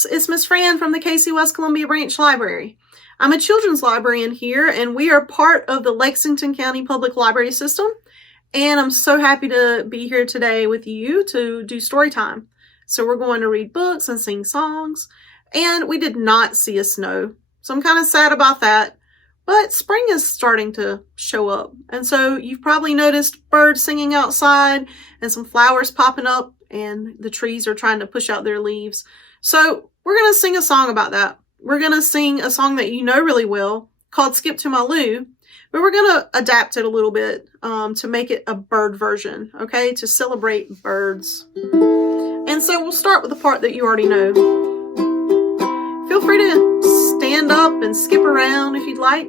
friends, it's Miss Fran from the Cayce-West Columbia Branch Library. I'm a children's librarian here, and we are part of the Lexington County Public Library System, and I'm so happy to be here today with you to do story time. So we're going to read books and sing songs, and we did not see a snow, so I'm kind of sad about that, but spring is starting to show up, and so you've probably noticed birds singing outside and some flowers popping up, and the trees are trying to push out their leaves. So we're going to sing a song about that. We're going to sing a song that you know really well called Skip to My Lou, but we're going to adapt it a little bit to make it a bird version, okay, to celebrate birds. And so we'll start with the part that you already know. Feel free to stand up and skip around if you'd like.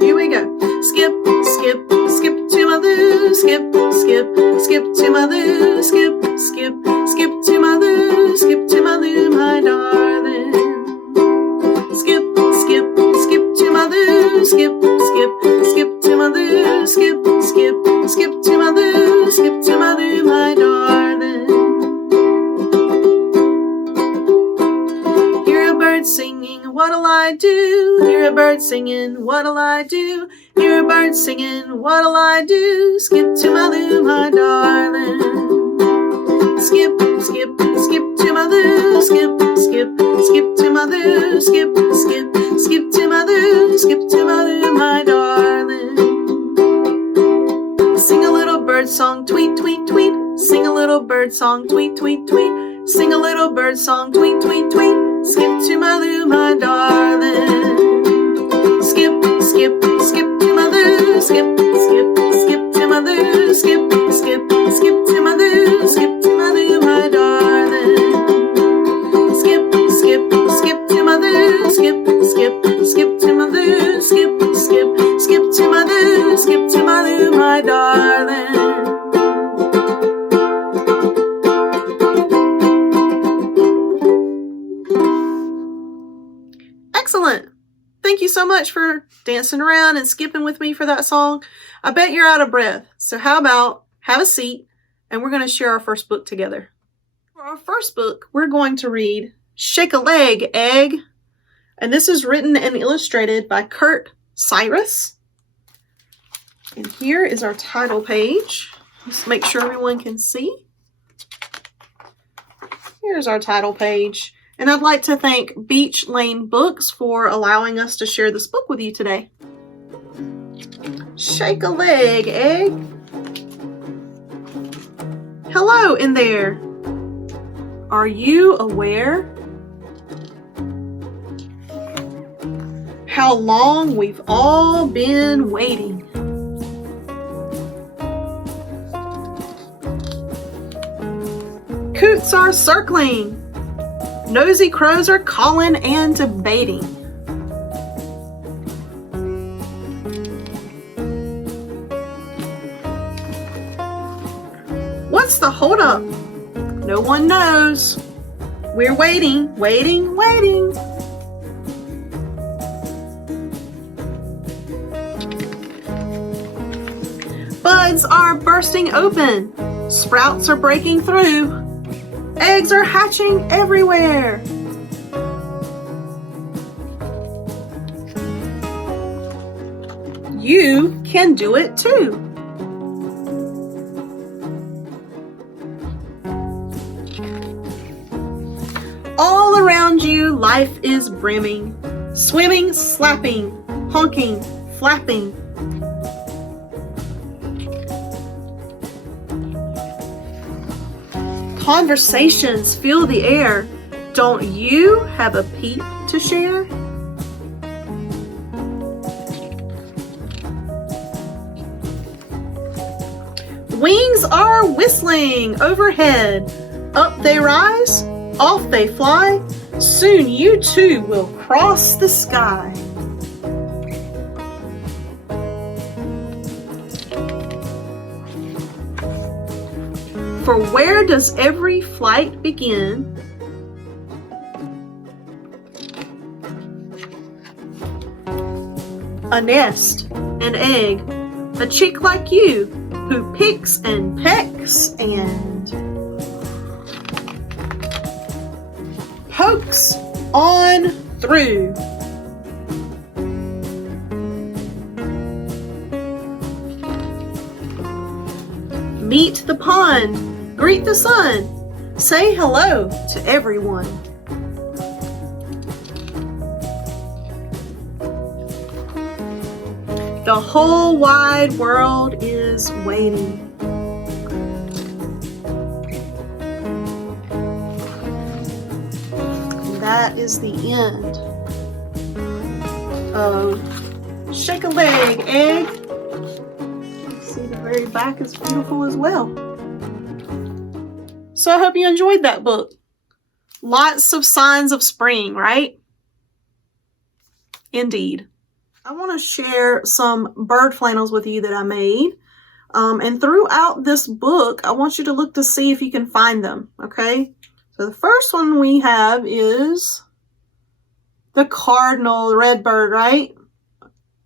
Here we go. Skip, skip, skip to my Lou, skip, skip, skip to my Lou, skip, skip, skip to my Lou, skip to my Lou, my darling. Skip, skip, skip to my Lou, skip, skip, skip to my Lou, skip, skip, skip to my Lou, skip to my Lou, my darling. Hear a bird singing, what'll I do? Hear a bird singing, what'll I do? Hear a bird singing, what'll I do? Skip to my Lou, my darling. Skip, skip, skip to my Lou, skip, skip, skip to my Lou, skip, skip, skip to my Lou, skip to my Lou, my darling. Sing a little bird song, tweet, tweet, tweet. Sing a little bird song, tweet, tweet, tweet. Sing a little bird song, tweet, tweet, tweet. Skip to my Lou, my darling. Skip, skip, skip to my Lou, skip, skip, skip to my Lou, skip, skip, skip to my Lou, skip to my Lou, my darling. Skip, skip, skip to my Lou, skip, skip, skip to my Lou, skip, skip, skip to my Lou, skip to my Lou, my darling. Excellent. Thank you so much for dancing around and skipping with me for that song. I bet you're out of breath. So how about have a seat and we're going to share our first book together. For our first book, we're going to read Shake a Leg, Egg. And this is written and illustrated by Cyrus. And here is our title page. Let's make sure everyone can see. Here's our title page. And I'd like to thank Beach Lane Books for allowing us to share this book with you today. Shake a leg, egg. Hello in there. Are you aware how long we've all been waiting? Coots are circling. Nosy crows are calling and debating. What's the holdup? No one knows. We're waiting, waiting, waiting. Buds are bursting open. Sprouts are breaking through. Eggs are hatching everywhere. You can do it too. All around you, life is brimming, swimming, slapping, honking, flapping. Conversations fill the air. Don't you have a peep to share? Wings are whistling overhead. Up they rise, off they fly. Soon you too will cross the sky. For where does every flight begin? A nest, an egg, a chick like you who picks and pecks and folks, on through. Meet the pond, greet the sun, say hello to everyone. The whole wide world is waiting. That is the end of Shake a Leg, Egg. See, the very back is beautiful as well. So I hope you enjoyed that book. Lots of signs of spring, right? Indeed. I want to share some bird flannels with you that I made. And throughout this book, I want you to look to see if you can find them, okay? So the first one we have is the cardinal, the red bird, right?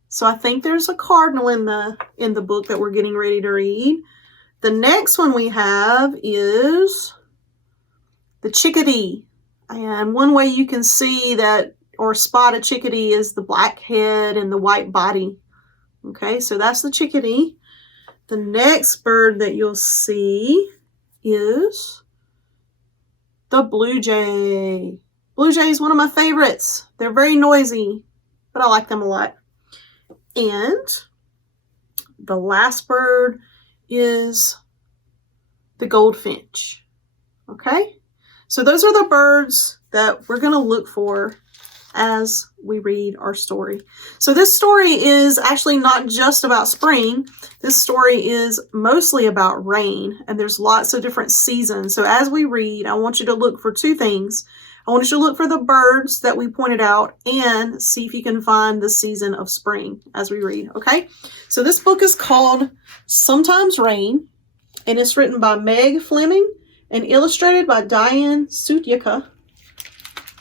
So I think there's a cardinal in the book that we're getting ready to read. The next one we have is the chickadee. And one way you can see that or spot a chickadee is the black head and the white body. Okay, so that's the chickadee. The next bird that you'll see is the blue jay. Blue jay is one of my favorites. They're very noisy, but I like them a lot. And the last bird is the goldfinch. Okay, so those are the birds that we're going to look for as we read our story. So this story is actually not just about spring. This story is mostly about rain, and there's lots of different seasons. So as we read, I want you to look for two things. I want you to look for the birds that we pointed out and see if you can find the season of spring as we read, okay? So this book is called Sometimes Rain, and it's written by Meg Fleming and illustrated by Diane Sutyaka.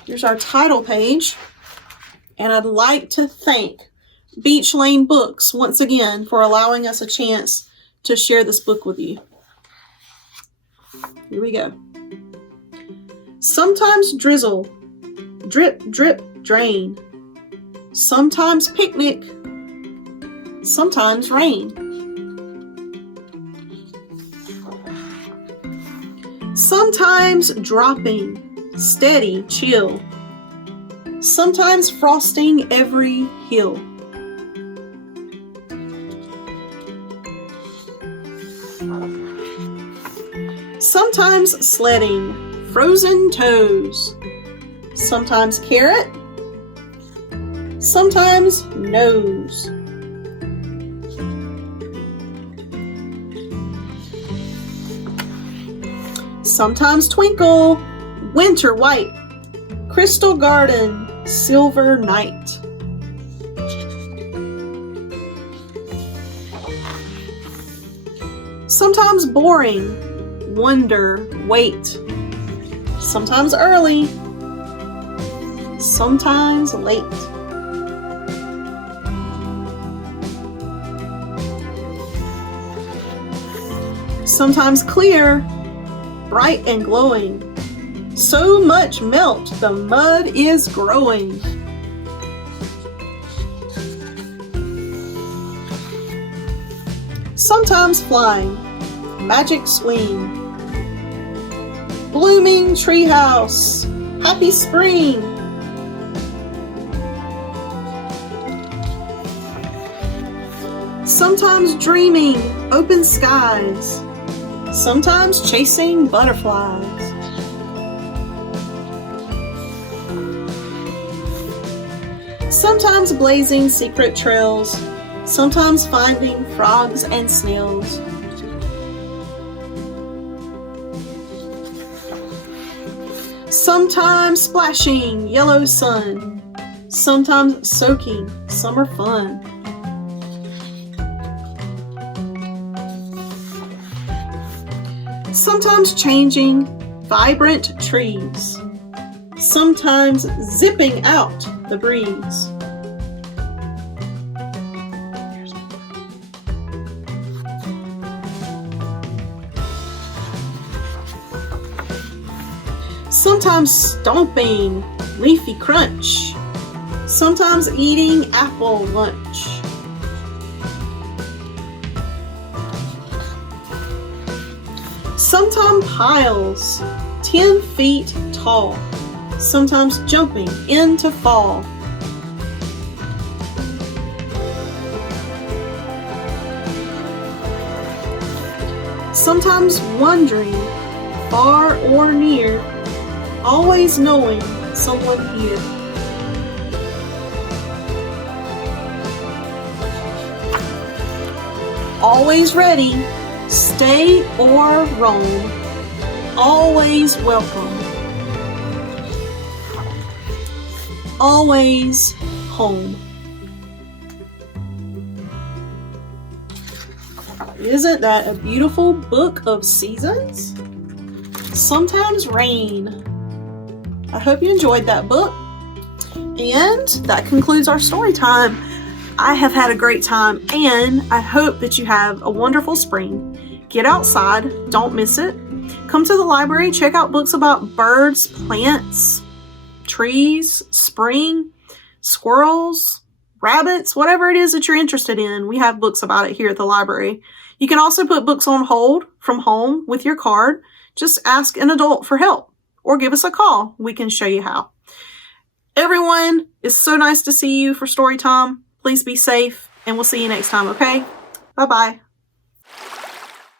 Here's our title page, and I'd like to thank Beach Lane Books once again for allowing us a chance to share this book with you. Here we go. Sometimes drizzle, drip, drip, drain. Sometimes picnic, sometimes rain. Sometimes dropping, steady, chill. Sometimes frosting every hill. Sometimes sledding, frozen toes. Sometimes carrot, sometimes nose. Sometimes twinkle, winter white, crystal garden, silver night. Sometimes boring, wonder, wait. Sometimes early, sometimes late. Sometimes clear, bright and glowing. So much melt, the mud is growing. Sometimes flying, magic swing. Blooming treehouse, happy spring. Sometimes dreaming, open skies. Sometimes chasing butterflies. Sometimes blazing secret trails. Sometimes finding frogs and snails. Sometimes splashing yellow sun. Sometimes soaking summer fun. Sometimes changing vibrant trees. Sometimes zipping out the breeze. sometimes stomping, leafy crunch, sometimes eating apple lunch. Sometimes piles, 10 feet tall, sometimes jumping into fall. Sometimes wondering, far or near, always knowing someone here. Always ready, stay or roam, always welcome, always home. Isn't that a beautiful book of seasons? Sometimes rain. I hope you enjoyed that book. And that concludes our story time. I have had a great time, and I hope that you have a wonderful spring. Get outside, don't miss it. Come to the library, check out books about birds, plants, trees, spring, squirrels, rabbits, whatever it is that you're interested in. We have books about it here at the library. You can also put books on hold from home with your card. Just ask an adult for help or give us a call. We can show you how. Everyone, it's so nice to see you for story time. Please be safe, and we'll see you next time, okay? Bye-bye.